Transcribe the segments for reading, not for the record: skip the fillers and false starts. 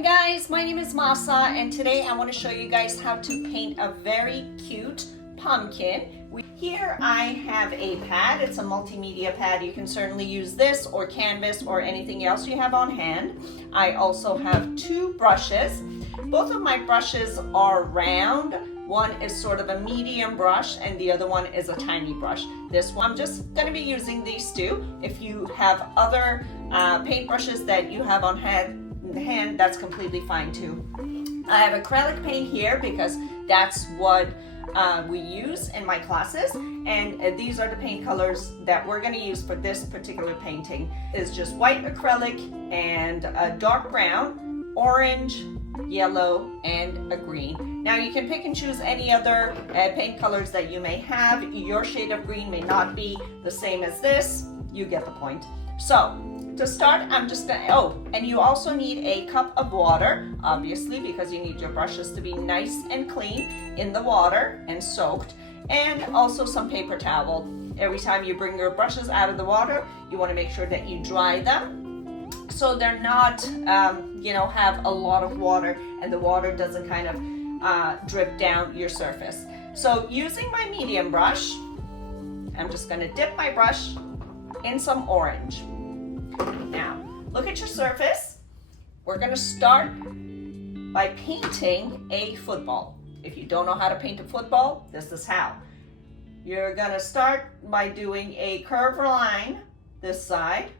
Hi guys, my name is Masa and today I want to show you guys how to paint a very cute pumpkin. Here I have a pad. It's a multimedia pad. You can certainly use this or canvas or anything else you have on hand. I also have two brushes. Both of my brushes are round. One is sort of a medium brush and the other one is a tiny brush. This one, I'm just going to be using these two. If you have other paint brushes that you have on hand, that's completely fine too. I have acrylic paint here because that's what we use in my classes, and these are the paint colors that we're going to use for this particular painting. It's just white acrylic and a dark brown, orange, yellow, and a green. Now you can pick and choose any other paint colors that you may have. Your shade of green may not be the same as this. You get the point. So to start, I'm just gonna, and you also need a cup of water, obviously, because you need your brushes to be nice and clean in the water and soaked, and also some paper towel. Every time you bring your brushes out of the water, you want to make sure that you dry them so they're not, have a lot of water and the water doesn't kind of drip down your surface. So using my medium brush, I'm just going to dip my brush in some orange. Now, look at your surface. We're going to start by painting a football. If you don't know how to paint a football, this is how. You're going to start by doing a curved line this side,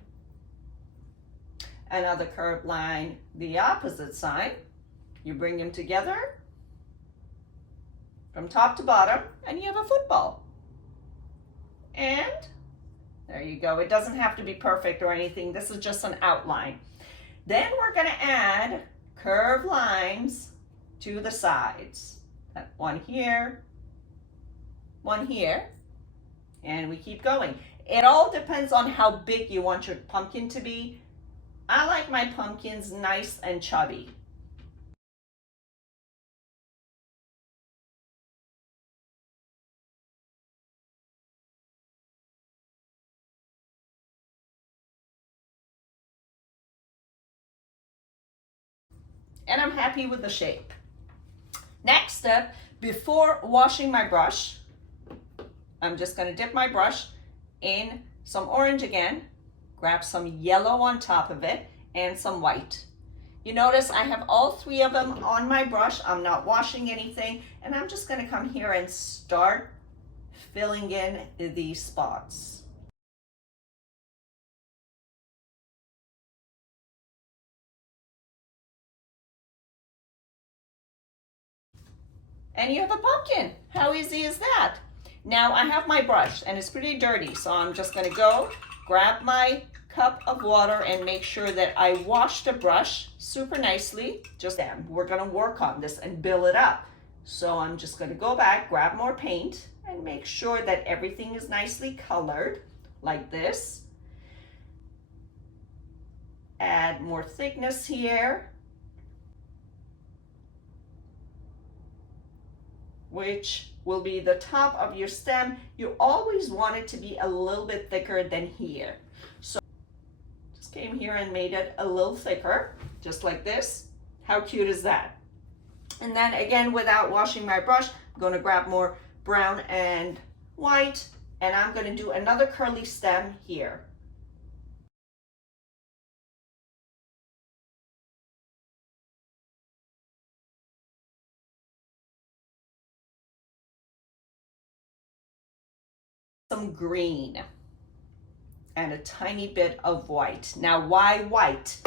another curved line the opposite side. You bring them together from top to bottom, and you have a football. And there you go. It doesn't have to be perfect or anything. This is just an outline. Then we're going to add curved lines to the sides. One here, and we keep going. It all depends on how big you want your pumpkin to be. I like my pumpkins nice and chubby. And I'm happy with the shape. Next step, before washing my brush, I'm just going to dip my brush in some orange again, grab some yellow on top of it, and some white. You notice I have all three of them on my brush. I'm not washing anything, and I'm just going to come here and start filling in these spots. And you have a pumpkin. How easy is that? Now I have my brush and it's pretty dirty, so I'm just going to go grab my cup of water and make sure that I wash the brush super nicely. Just then, we're going to work on this and build it up. So I'm just going to go back, grab more paint, and make sure that everything is nicely colored like this. Add more thickness here, which will be the top of your stem. You always want it to be a little bit thicker than here. So just came here and made it a little thicker, just like this. How cute is that? And then again, without washing my brush, I'm going to grab more brown and white, and I'm going to do another curly stem here. Some green and a tiny bit of white. Now, why white?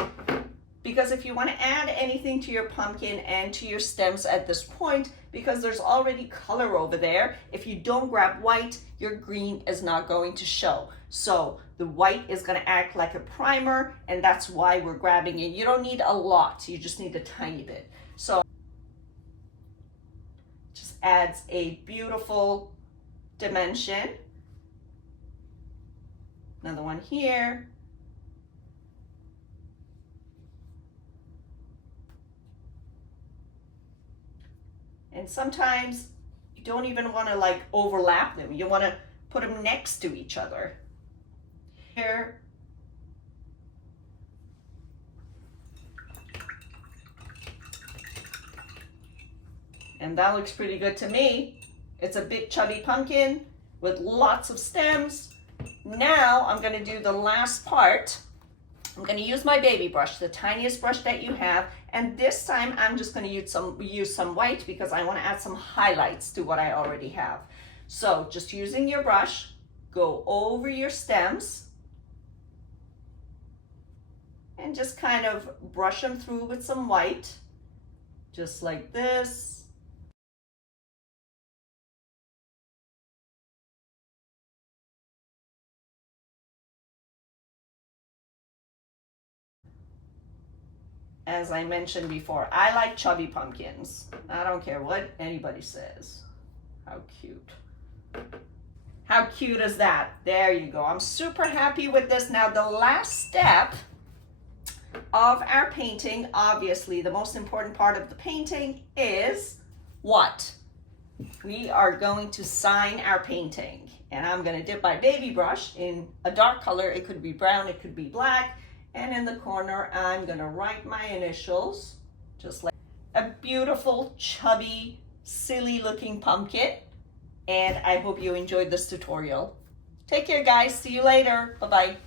Because if you want to add anything to your pumpkin and to your stems at this point, because there's already color over there, if you don't grab white, your green is not going to show. So the white is going to act like a primer, and that's why we're grabbing it. You don't need a lot, you just need a tiny bit. So just adds a beautiful dimension. Another one here. And sometimes you don't even want to like overlap them. You want to put them next to each other. Here. And that looks pretty good to me. It's a big chubby pumpkin with lots of stems. Now I'm gonna do the last part. I'm gonna use my baby brush, the tiniest brush that you have, and this time I'm just gonna use some white because I wanna add some highlights to what I already have. So just using your brush, go over your stems and just kind of brush them through with some white, just like this. As I mentioned before, I like chubby pumpkins. I don't care what anybody says. How cute. How cute is that? There you go. I'm super happy with this. Now the last step of our painting, obviously the most important part of the painting is what? We are going to sign our painting. And I'm going to dip my baby brush in a dark color. It could be brown, it could be black. And in the corner, I'm gonna write my initials, just like a beautiful, chubby, silly looking pumpkin. And I hope you enjoyed this tutorial. Take care, guys. See you later. Bye-bye.